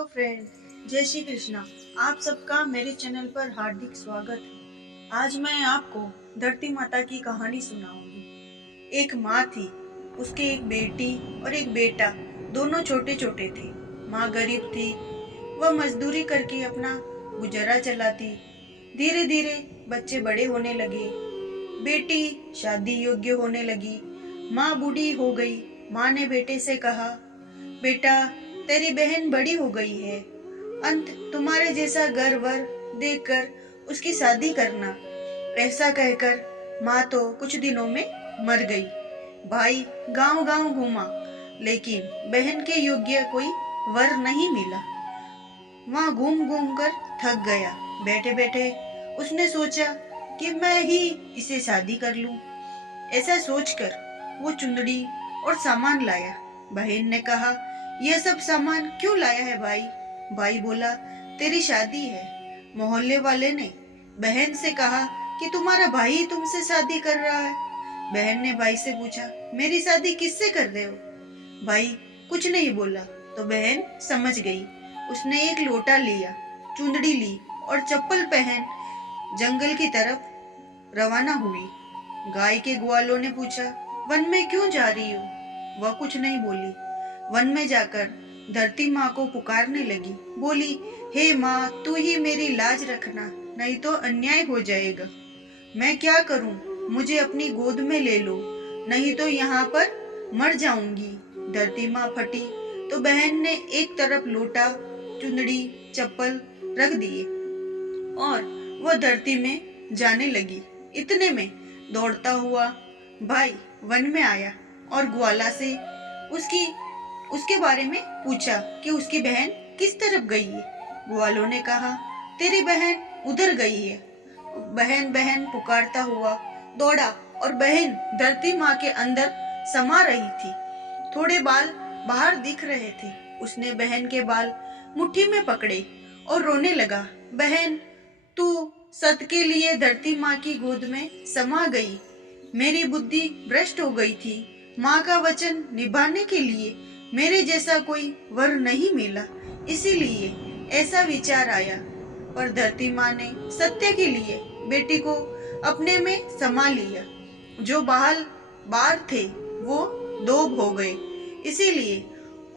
Hello friend, जय श्री कृष्णा। आप सबका मेरे चैनल पर हार्दिक स्वागत है। आज मैं आपको धरती माता की कहानी सुनाऊंगी। एक माँ थी, उसके एक बेटी और एक बेटा, दोनों छोटे छोटे थे। माँ गरीब थी, वह मजदूरी करके अपना गुजारा चलाती। धीरे धीरे बच्चे बड़े होने लगे, बेटी शादी योग्य होने लगी। माँ बूढ़ी हो गई। माँ ने बेटे से कहा, बेटा तेरी बहन बड़ी हो गई है, अंत तुम्हारे जैसा घर वर देखकर उसकी शादी करना। ऐसा कहकर माँ तो कुछ दिनों में मर गई। भाई गांव गांव घूमा, लेकिन बहन के योग्य कोई वर नहीं मिला। वहां घूम घूम कर थक गया। बैठे बैठे उसने सोचा कि मैं ही इसे शादी कर लूं। ऐसा सोचकर वो चुंदड़ी और सामान लाया। बहन ने कहा, यह सब सामान क्यों लाया है भाई? भाई बोला, तेरी शादी है। मोहल्ले वाले ने बहन से कहा कि तुम्हारा भाई तुमसे शादी कर रहा है। बहन ने भाई से पूछा, मेरी शादी किससे कर रहे हो? भाई कुछ नहीं बोला तो बहन समझ गई। उसने एक लोटा लिया, चुंदड़ी ली और चप्पल पहन जंगल की तरफ रवाना हुई। गाय के ग्वालों ने पूछा, वन में क्यों जा रही हो? वह कुछ नहीं बोली। वन में जाकर धरती माँ को पुकारने लगी। बोली, हे माँ, तू ही मेरी लाज रखना, नहीं तो अन्याय हो जाएगा। मैं क्या करूं? मुझे अपनी गोद में ले लो, नहीं तो यहाँ पर मर जाऊंगी। धरती माँ फटी तो बहन ने एक तरफ लोटा, चुंदड़ी, चप्पल रख दिए और वह धरती में जाने लगी। इतने में दौड़ता हुआ भाई वन में आया और ग्वाला से उसके बारे में पूछा कि उसकी बहन किस तरफ गई है। ग्वालों ने कहा, तेरी बहन उधर गई है। बहन बहन पुकारता हुआ दौड़ा और बहन धरती माँ के अंदर समा रही थी। थोड़े बाल बाहर दिख रहे थे। उसने बहन के बाल मुट्ठी में पकड़े और रोने लगा। बहन, तू सत के लिए धरती माँ की गोद में समा गई। मेरी बुद्धि भ्रष्ट हो गई थी। माँ का वचन निभाने के लिए मेरे जैसा कोई वर नहीं मिला, इसीलिए ऐसा विचार आया। पर धरती माँ ने सत्य के लिए बेटी को अपने में समा लिया। जो बाहर थे वो दोब हो गए। इसीलिए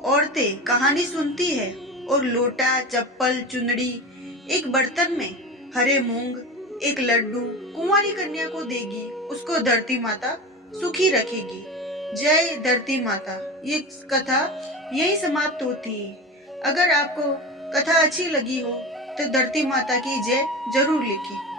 औरतें कहानी सुनती है और लोटा, चप्पल, चुंदड़ी एक बर्तन में हरे मूंग, एक लड्डू कुंवारी कन्या को देगी। उसको धरती माता सुखी रखेगी। जय धरती माता। ये कथा यही समाप्त होती है। अगर आपको कथा अच्छी लगी हो तो धरती माता की जय जरूर लिखें।